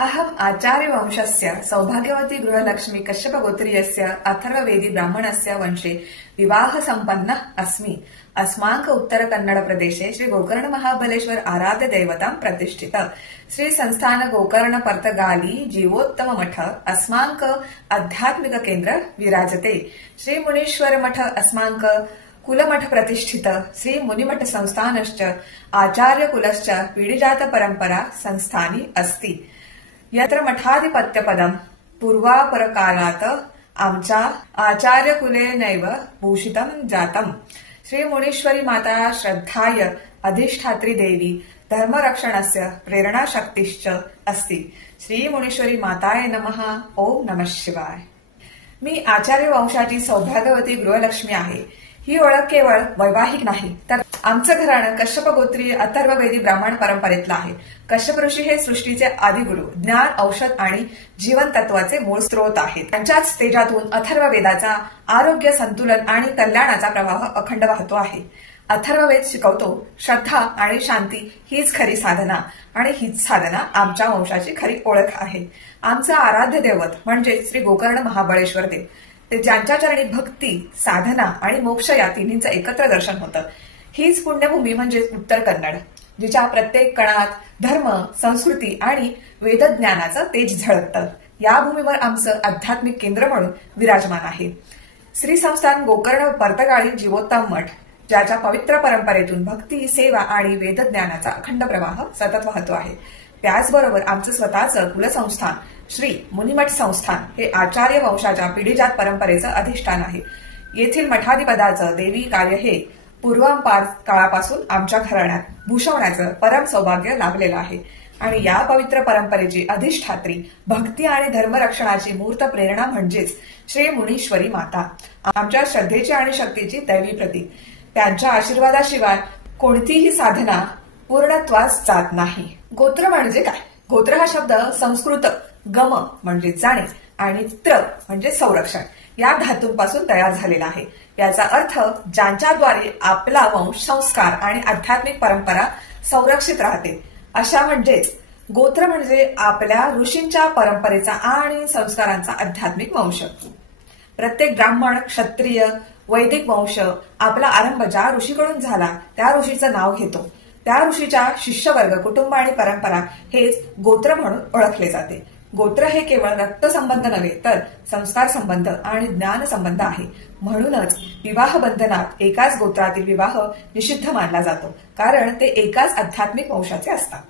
अहम् आचार्यवंशस्य सौभाग्यवती गृहलक्ष्मी कश्यपगोत्रीयस्य अथर्ववेदी ब्राह्मणस्य वंशे विवाहसम्पन्नः अस्मि। अस्माक उत्तरकन्नडप्रदेशे श्री गोकर्ण महाबलेश्वर आराध्य दैवतां प्रतिष्ठित श्री संस्थान गोकर्ण पर्तगाली जीवोत्तम मठ अस्माक आध्यात्मिक केंद्र विराजते। श्री मुनीश्वर मठ अस्माक कुलमठ प्रतिष्ठित श्री मुनिमठ संस्थानश्च आचार्य कुलश्च पीडिजात परंपरा संस्थानी अस्ति। यत्र मठाधिपत्यपदं पूर्वापरकालात् आमच्या आचार्यकुलेनैव भूषितं जातम्। श्री मुनीश्वरी माता श्रद्धाय अधिष्ठात्री देवी धर्मरक्षणस्य प्रेरणाशक्तिश्च अस्ति। श्री मुनीश्वरी माताय नमः। ओम नमः शिवाय। मी आचार्य वंशाची सौभाग्यवती गृहलक्ष्मी आहे। ही ओळख केवळ वैवाहिक नाही तर आमचं घराणं कश्यप गोत्रीय अथर्ववेदी ब्राह्मण परंपरेतलं आहे। कश्यप ऋषी हे सृष्टीचे आदिगुरु, ज्ञान, औषध आणि जीवन तत्वाचे मूळ स्रोत आहेत। त्यांच्याच तेजातून अथर्ववेदाचा आरोग्य, संतुलन आणि कल्याणाचा प्रवाह अखंड वाहतो आहे। अथर्ववेद शिकवतो श्रद्धा आणि शांती हीच खरी साधना आणि हीच साधना आमच्या वंशाची खरी ओळख आहे। आमचं आराध्य दैवत म्हणजे श्री गोकर्ण महाबळेश्वर देव, ते ज्यांच्या चरणी भक्ती, साधना आणि मोक्ष या तिन्हींचं एकत्र दर्शन होतं। हीच पुण्यभूमी म्हणजे उत्तर कन्नड, जिच्या प्रत्येक कणात धर्म, संस्कृती आणि वेदज्ञानाचं तेज झळकतं। या भूमीवर आमचं आध्यात्मिक केंद्र म्हणून विराजमान आहे श्री संस्थान गोकर्ण पर्तगाळी जीवोत्तम मठ, ज्याच्या पवित्र परंपरेतून भक्ती, सेवा आणि वेदज्ञानाचा अखंड प्रवाह सतत वाहतो आहे। त्याचबरोबर आमचं स्वतःचं कुलसंस्थान श्री मुनिमठ संस्थान हे आचार्य वंशाच्या पिढीजात परंपरेचं अधिष्ठान आहे। येथील मठाधिपदाचं देवी कार्य हे पूर्वापार काळापासून आमच्या घराण्यात भूषवण्याचं परम सौभाग्य लाभलेलं आहे आणि या पवित्र परंपरेची अधिष्ठात्री, भक्ती आणि धर्मरक्षणाची मूर्त प्रेरणा म्हणजेच श्री मुनीश्वरी माता, आमच्या श्रद्धेची आणि शक्तीची दैवी प्रतीक। त्यांच्या आशीर्वादाशिवाय कोणतीही साधना पूर्णत्वास जात नाही। गोत्र म्हणजे काय? गोत्र हा शब्द संस्कृत गम म्हणजे जाणे आणि त्र म्हणजे संरक्षण या धातूंपासून तयार झालेला आहे। याचा अर्थ ज्यांच्याद्वारे आपला वंश, संस्कार आणि आध्यात्मिक परंपरा संरक्षित राहते अशा म्हणजेच गोत्र म्हणजे आपल्या ऋषींच्या परंपरेचा आणि संस्कारांचा आध्यात्मिक वंश। प्रत्येक ब्राह्मण, क्षत्रिय, वैदिक वंश आपला आरंभ ज्या ऋषीकडून झाला त्या ऋषीचं नाव घेतो। त्या ऋषीच्या शिष्यवर्ग, कुटुंब आणि परंपरा हेच गोत्र म्हणून ओळखले जाते। गोत्र हे केवळ रक्तसंबंध नव्हे तर संस्कार संबंध आणि ज्ञान संबंध आहे। म्हणूनच विवाह बंधनात एकाच गोत्रातील विवाह निषिद्ध मानला जातो, कारण ते एकाच आध्यात्मिक वंशाचे असतात।